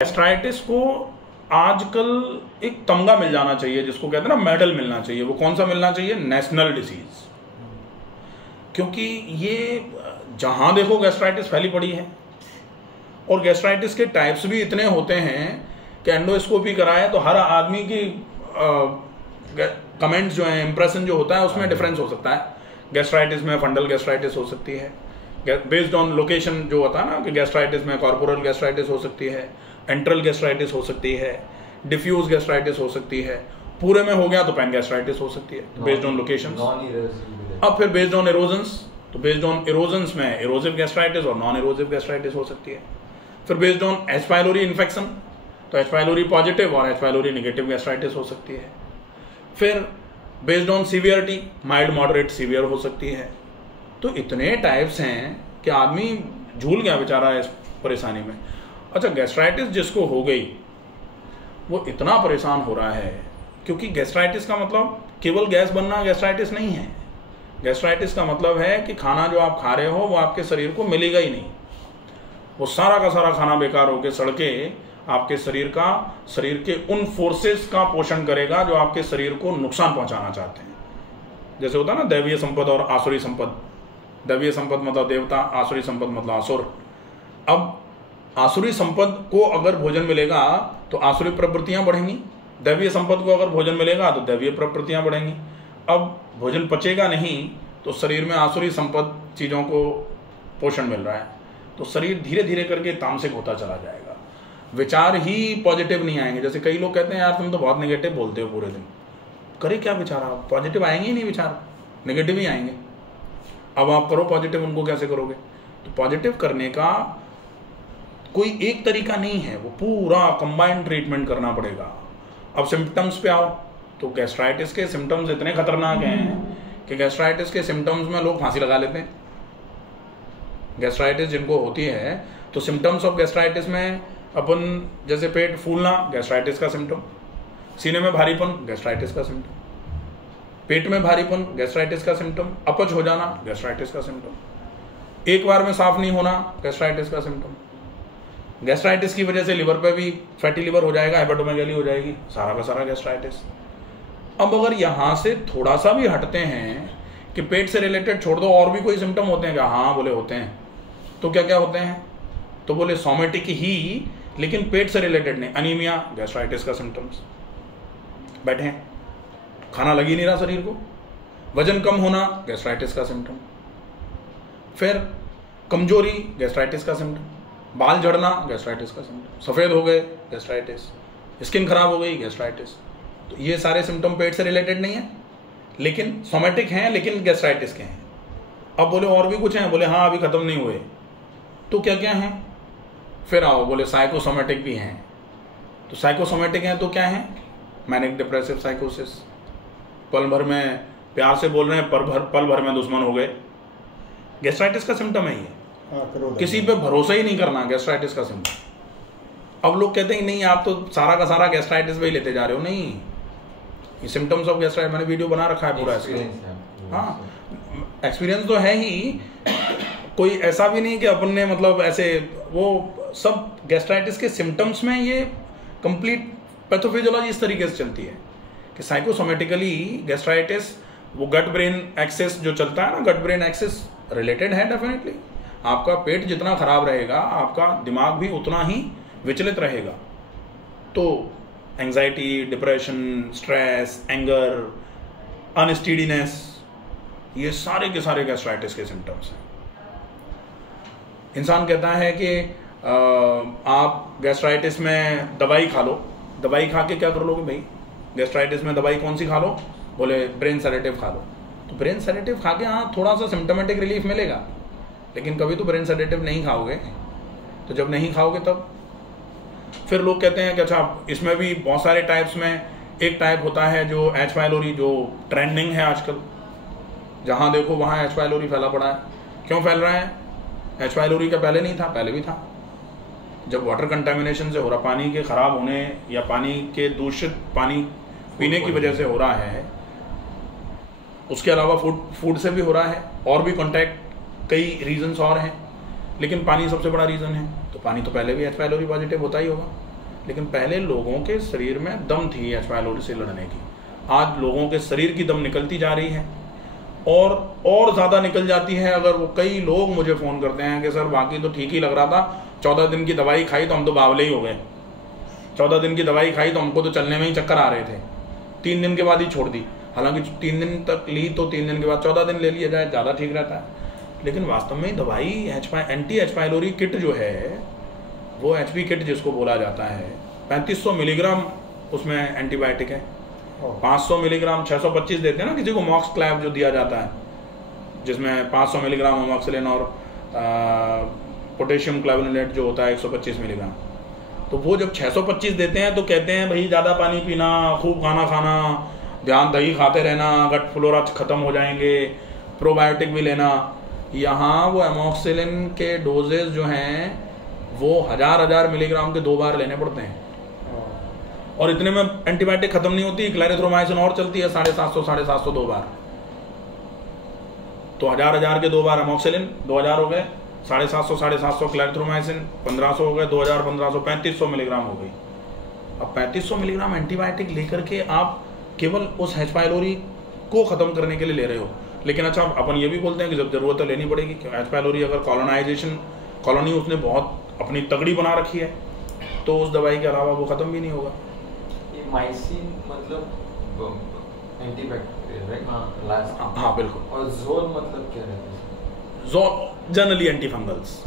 Gastritis को आजकल एक तमगा मिल जाना चाहिए, जिसको कहते हैं ना मेडल मिलना चाहिए। वो कौन सा मिलना चाहिए? National disease. क्योंकि ये जहां देखो गैस्ट्राइटिस फैली पड़ी है, और गैस्ट्राइटिस के टाइप्स भी इतने होते हैं कि एंडोस्कोपी कराए तो हर आदमी की कमेंट्स जो है, इंप्रेशन जो होता है उसमें डिफरेंस हो सकता है। गैस्ट्राइटिस में फंडल गैस्ट्राइटिस हो सकती है, बेस्ड ऑन लोकेशन जो होता है ना, कि गैस्ट्राइटिस में कॉर्पोरल गैस्ट्राइटिस हो सकती है, एंट्रल गैस्ट्राइटिस हो सकती है, डिफ्यूज गैस्ट्राइटिस हो सकती है, पूरे में हो गया तो पैन गैस्ट्राइटिस हो सकती है, बेस्ड ऑन लोकेशन। अब फिर बेस्ड ऑन इरोजन्स, तो बेस्ड ऑन इरोजन्स में इरोजिव गैस्ट्राइटिस और नॉन इरोजिव गैस्ट्राइटिस हो सकती है। फिर based on H pylori infection, तो एच पाइलोरी पॉजिटिव और एच पाइलोरी नेगेटिव गैस्ट्राइटिस हो सकती है। फिर based on severity, mild moderate severe हो सकती है। तो इतने टाइप्स हैं कि आदमी झूल गया बेचारा इस परेशानी में। अच्छा, गैस्ट्राइटिस जिसको हो गई वो इतना परेशान हो रहा है, क्योंकि गैस्ट्राइटिस का मतलब केवल गैस बनना गैस्ट्राइटिस नहीं है। गैस्ट्राइटिस का मतलब है कि खाना जो आप खा रहे हो वो आपके शरीर को मिलेगा ही नहीं। वो सारा का सारा खाना बेकार होकर सड़के आपके शरीर के उन फोर्सेस का पोषण करेगा जो आपके शरीर को नुकसान पहुंचाना चाहते हैं। जैसे होता है ना दैवीय संपद और आसुरी संपद। दैवीय संपद मतलब देवता, आसुरी संपद मतलब असुर। अब आसुरी संपद को अगर भोजन मिलेगा तो आसुरी प्रवृत्तियां बढ़ेंगी, दैवीय संपद को अगर भोजन मिलेगा तो दैवीय प्रवृत्तियां बढ़ेंगी। अब भोजन पचेगा नहीं तो शरीर में आसुरी संपद चीज़ों को पोषण मिल रहा है, तो शरीर धीरे धीरे करके तामसिक होता चला जाएगा। विचार ही पॉजिटिव नहीं आएंगे। जैसे कई लोग कहते हैं यार तुम तो बहुत नेगेटिव बोलते हो पूरे दिन, करे क्या बेचारा, पॉजिटिव आएंगे ही नहीं, विचार नेगेटिव ही आएंगे। अब आप करो पॉजिटिव, उनको कैसे करोगे? तो पॉजिटिव करने का कोई एक तरीका नहीं है, वो पूरा कंबाइंड ट्रीटमेंट करना पड़ेगा। अब सिम्टम्स पे आओ तो गैस्ट्राइटिस के सिम्टम्स इतने खतरनाक हैं कि गैस्ट्राइटिस के सिम्टम्स में लोग फांसी लगा लेते हैं। गैस्ट्राइटिस जिनको होती है तो सिम्टम्स ऑफ गैस्ट्राइटिस में अपन जैसे पेट फूलना गैस्ट्राइटिस का सिम्टम, सीने में भारीपन गैस्ट्राइटिस का सिम्टम, पेट में भारीपन गैस्ट्राइटिस का सिम्टम, अपच हो जाना गैस्ट्राइटिस का सिम्टम, एक बार में साफ नहीं होना गैस्ट्राइटिस का सिम्टम। गैस्ट्राइटिस की वजह से लिवर पे भी फैटी लिवर हो जाएगा, हेपेटोमेगाली हो जाएगी, सारा का सारा गैस्ट्राइटिस। अब अगर यहाँ से थोड़ा सा भी हटते हैं कि पेट से रिलेटेड छोड़ दो, और भी कोई सिम्टम होते हैं क्या? हाँ बोले होते हैं। तो क्या क्या होते हैं? तो बोले सोमेटिक ही, लेकिन पेट से रिलेटेड नहीं। अनीमिया गैस्ट्राइटिस का सिम्टम्स, बैठे हैं, खाना लग ही नहीं रहा शरीर को। वजन कम होना गैस्ट्राइटिस का सिम्टम। फिर कमजोरी गैस्ट्राइटिस का सिम्टम, बाल झड़ना गैस्ट्राइटिस का सिम्टम, सफ़ेद हो गए गैस्ट्राइटिस, स्किन खराब हो गई गैस्ट्राइटिस। तो ये सारे सिम्टम पेट से रिलेटेड नहीं है, लेकिन सोमेटिक हैं, लेकिन गैस्ट्राइटिस के हैं। अब बोले और भी कुछ हैं, बोले हाँ अभी ख़त्म नहीं हुए। तो क्या क्या हैं? फिर आओ बोले साइकोसोमेटिक भी हैं। तो साइकोसोमेटिक हैं तो क्या है? मैनिक डिप्रेसिव साइकोसिस, पल भर में प्यार से बोल रहे हैं, पल भर में दुश्मन हो गए, गैस्ट्राइटिस का सिम्टम है ये। किसी पे भरोसा ही नहीं करना, गैस्ट्राइटिस का सिम्टम। अब लोग कहते हैं नहीं आप तो सारा का सारा गैस्ट्राइटिस पे ही लेते जा रहे हो। नहीं, ये सिम्टम्स ऑफ गैस्ट्राइटिस मैंने वीडियो बना रखा है पूरा इसका। हाँ, एक्सपीरियंस तो है ही, कोई ऐसा भी नहीं कि अपन ने मतलब ऐसे, वो सब गैस्ट्राइटिस के सिम्टम्स में ये कंप्लीट पैथोफिजियोलॉजी इस तरीके से चलती है कि साइकोसोमेटिकली गैस्ट्राइटिस, वो गट ब्रेन एक्सेस जो चलता है ना, गट ब्रेन एक्सेस रिलेटेड है डेफिनेटली। आपका पेट जितना खराब रहेगा आपका दिमाग भी उतना ही विचलित रहेगा। तो एंजाइटी, डिप्रेशन, स्ट्रेस, एंगर, अनस्टीडीनेस, ये सारे के सारे गैस्ट्राइटिस के सिम्टम्स हैं। इंसान कहता है कि आप गैस्ट्राइटिस में दवाई खा लो। दवाई खा के क्या कर लोगे भाई? गैस्ट्राइटिस में दवाई कौन सी खा लो? बोले ब्रेन सेडेटिव खा लो। तो ब्रेन सेडेटिव खा के हाँ थोड़ा सा सिम्टोमेटिक रिलीफ मिलेगा, लेकिन कभी तो ब्रेन सेडेटिव नहीं खाओगे। तो जब नहीं खाओगे तब फिर लोग कहते हैं कि अच्छा इसमें भी बहुत सारे टाइप्स में एक टाइप होता है जो एच पाइलोरी, जो ट्रेंडिंग है आजकल, जहाँ देखो वहाँ एच पाइलोरी फैला पड़ा है। क्यों फैल रहा है? एच पाइलोरी का पहले नहीं था, पहले भी था। जब वाटर कंटेमिनेशन से हो रहा, पानी के खराब होने या पानी के दूषित पानी पीने की वजह से हो रहा है, उसके अलावा फूड से भी हो रहा है, और भी कॉन्टैक्ट, कई रीजंस और हैं, लेकिन पानी सबसे बड़ा रीज़न है। तो पानी तो पहले भी एच पाइलोरी पॉजिटिव होता ही होगा। लेकिन पहले लोगों के शरीर में दम थी एच पाइलोरी से लड़ने की। आज लोगों के शरीर की दम निकलती जा रही है और ज़्यादा निकल जाती है। अगर वो कई लोग मुझे फ़ोन करते हैं कि सर बाकी तो ठीक ही लग रहा था, 14 दिन की दवाई खाई तो हम तो बावले ही हो गए, 14 दिन की दवाई खाई तो हमको तो चलने में ही चक्कर आ रहे थे, 3 दिन के बाद ही छोड़ दी। हालांकि 3 दिन तक ली तो 3 दिन के बाद 14 दिन ले लिया जाए, ज़्यादा ठीक रहता है। लेकिन वास्तव में दवाई एंटी एच पाइलोरी किट जो है, वो एचपी किट जिसको बोला जाता है, 3500 मिलीग्राम उसमें एंटीबायोटिक है, 500 मिलीग्राम 625 देते हैं ना किसी को मॉक्स क्लैब जो दिया जाता है, जिसमें 500 मिलीग्राम अमोक्सिलिन और पोटेशियम क्लाविनुलेट जो होता है 125 मिलीग्राम। तो वो जब 625 देते हैं तो कहते हैं भाई ज़्यादा पानी पीना, खूब खाना खाना, ध्यान दही खाते रहना, गट फ्लोरा ख़त्म हो जाएंगे, प्रोबायोटिक भी लेना। यहाँ वो अमोक्सिलिन के डोजेज जो हैं वो हजार मिलीग्राम के 2 बार लेने पड़ते हैं, और इतने में एंटीबायोटिक खत्म नहीं होती, क्लैरिथ्रोमाइसिन और चलती है 750 2 बार। तो हजार के 2 बार अमोक्सिलिन 2000 हो गए, 750 क्लैरिथ्रोमाइसिन 1500 हो गए, 2000 1500 3500 मिलीग्राम हो गई। अब 3500 मिलीग्राम एंटीबायोटिक लेकर के आप केवल उस एच पाइलोरी को खत्म करने के लिए ले रहे हो। लेकिन अच्छा, अपन ये भी बोलते हैं कि जब जरूरत है लेनी पड़ेगी। एच पाइलोरी अगर कॉलोनी उसने बहुत अपनी तगड़ी बना रखी है तो उस दवाई के अलावा वो खत्म भी नहीं होगा। ये माइसिन मतलब एंटीबैक्टीरियल राइट? हाँ बिल्कुल। और जोल मतलब क्या रहता है? जोल जनरली एंटी फंगल्स।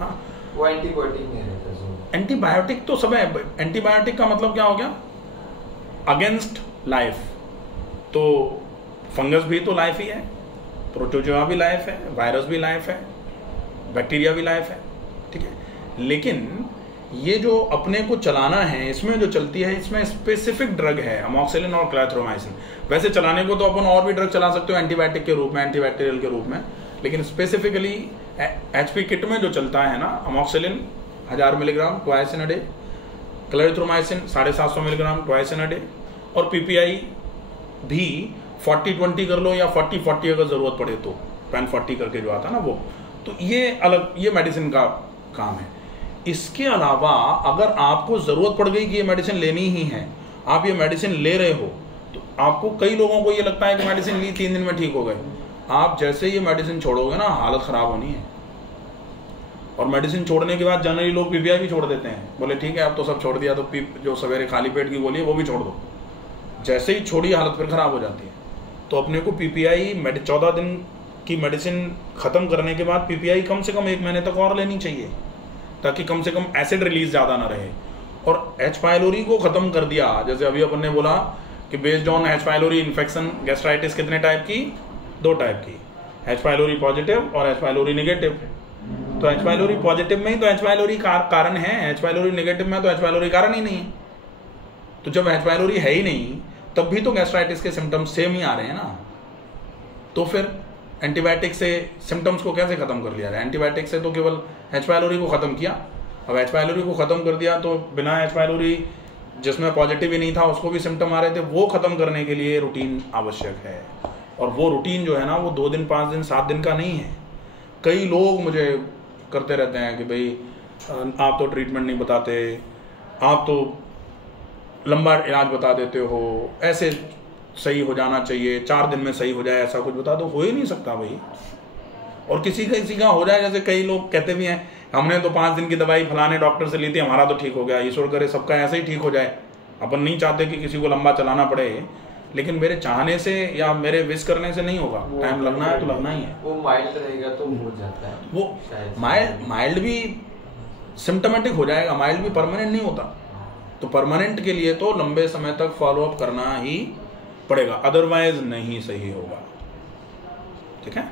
हाँ, वो एंटीबायोटिक नहीं रहता जोल। एंटीबायोटिक तो सब है। एंटीबायोटिक का मतलब क्या हो गया? Against life. तो फंगस भी तो लाइफ ही है, प्रोटोजोआ भी लाइफ है, वायरस भी लाइफ है, बैक्टीरिया भी लाइफ है, ठीक है। लेकिन ये जो अपने को चलाना है, इसमें जो चलती है, इसमें स्पेसिफिक ड्रग है अमोक्सिलिन और क्लैरिथ्रोमाइसिन। वैसे चलाने को तो अपन और भी ड्रग चला सकते हो एंटीबायोटिक के रूप में, एंटीबैक्टीरियल के रूप में, लेकिन स्पेसिफिकली एचपी किट में जो चलता है ना, amoxicillin 1000 milligram twice in a day, clarithromycin 750 milligram twice in a day, और पीपीआई भी 40-20 कर लो या 40-40 अगर जरूरत पड़े तो 10-40 करके जो आता है ना वो। तो ये अलग, ये मेडिसिन का काम है। इसके अलावा अगर आपको ज़रूरत पड़ गई कि ये मेडिसिन लेनी ही है, आप ये मेडिसिन ले रहे हो, तो आपको, कई लोगों को ये लगता है कि मेडिसिन ली 3 दिन में ठीक हो गए। आप जैसे ये मेडिसिन छोड़ोगे ना, हालत ख़राब होनी है। और मेडिसिन छोड़ने के बाद जनरली लोग पीपीआई भी छोड़ देते हैं, बोले ठीक है अब तो सब छोड़ दिया, तो जो सवेरे खाली पेट की गोली है वो भी छोड़ दो। जैसे ही छोड़ी हालत फिर ख़राब हो जाती है। तो अपने को पीपीआई 14 दिन की मेडिसिन ख़त्म करने के बाद पीपीआई कम से कम 1 महीने तक और लेनी चाहिए, ताकि कम से कम एसिड रिलीज ज़्यादा ना रहे। और एच पाइलोरी को ख़त्म कर दिया, जैसे अभी अपन ने बोला कि based on H pylori infection gastritis कितने टाइप की? 2 टाइप की, एच पाइलोरी पॉजिटिव और एच पाइलोरी निगेटिव। तो एच पाइलोरी पॉजिटिव में ही तो एच पाइलोरी कारण है, एच पाइलोरी निगेटिव में तो एच पाइलोरी कारण ही नहीं है। तो जब एच पाइलोरी है ही नहीं, तब भी तो गैस्ट्राइटिस के सिम्टम्स सेम ही आ रहे हैं ना। तो फिर एंटीबायोटिक से सिम्टम्स को कैसे खत्म कर लिया जाए? एंटीबायोटिक से तो केवल एच पाइलोरी को खत्म किया। अब एच पाइलोरी को खत्म कर दिया तो बिना एच पाइलोरी, जिसमें पॉजिटिव ही नहीं था, उसको भी सिम्टम आ रहे थे, वो खत्म करने के लिए रूटीन आवश्यक है। और वो रूटीन जो है ना, वो 2 दिन 5 दिन 7 दिन का नहीं है। कई लोग मुझे करते रहते हैं कि भाई आप तो ट्रीटमेंट नहीं बताते, आप तो लंबा इलाज बता देते हो, ऐसे सही हो जाना चाहिए, 4 दिन में सही हो जाए, ऐसा कुछ बता दो। हो ही नहीं सकता भाई। और किसी का हो जाए, जैसे कई लोग कहते भी हैं हमने तो 5 दिन की दवाई फलाने डॉक्टर से ली थी, हमारा तो ठीक हो गया। ईश्वर करे सबका ऐसे ही ठीक हो जाए। अपन नहीं चाहते कि किसी को लंबा चलाना पड़े, लेकिन मेरे चाहने से या मेरे विश करने से नहीं होगा। टाइम लगना है तो लगना ही है। वो माइल्ड रहेगा तो हो जाता है, वो माइल्ड भी सिम्टमेटिक हो जाएगा, माइल्ड भी परमानेंट नहीं होता। तो परमानेंट के लिए तो लंबे समय तक फॉलोअप करना ही पड़ेगा, अदरवाइज नहीं सही होगा। ठीक है।